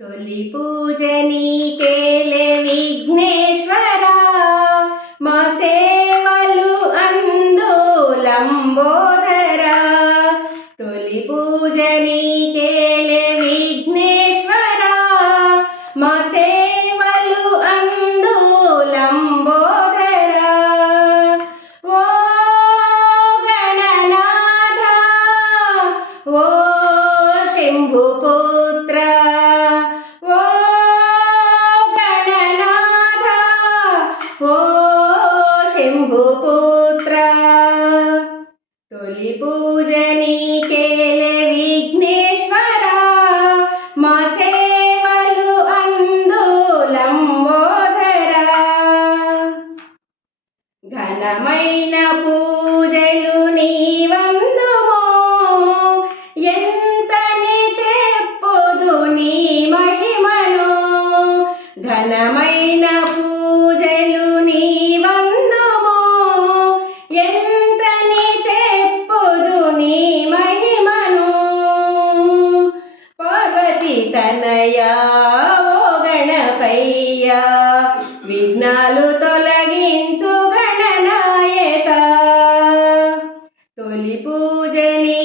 తొలి పూజ నీకేలే విఘ్నేశ్వర. మా సేవలు అందులంబోదర తొలి పూజ నీ తొలి విఘ్నేశ్వర మా సేవలు అందు ఘనమైన పూజలు నీవం అయ్యా విఘ్నాలు తొలగించు గణనాయత తొలి పూజని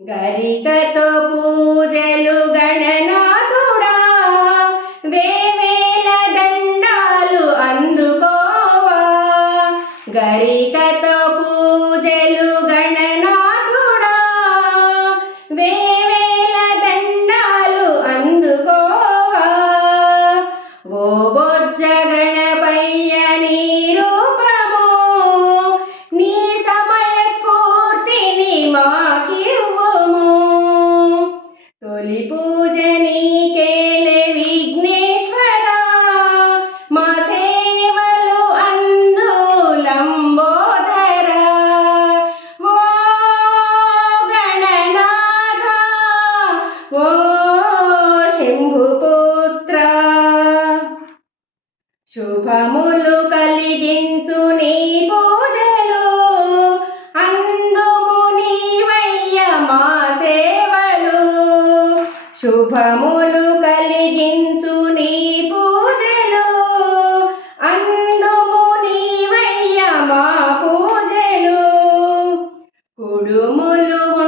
గరికతో పూజలు తొలి విఘ్నేశ్వర మా సేవలు అందు లంబోదరా ఓ గణనాథ ఓ శంభుపుత్ర శుభములు కలిగించు నీ పూజలు శుభములు కలిగించు నీ పూజలో. అందుము నీవయ్య మా పూజలు. కుడుములు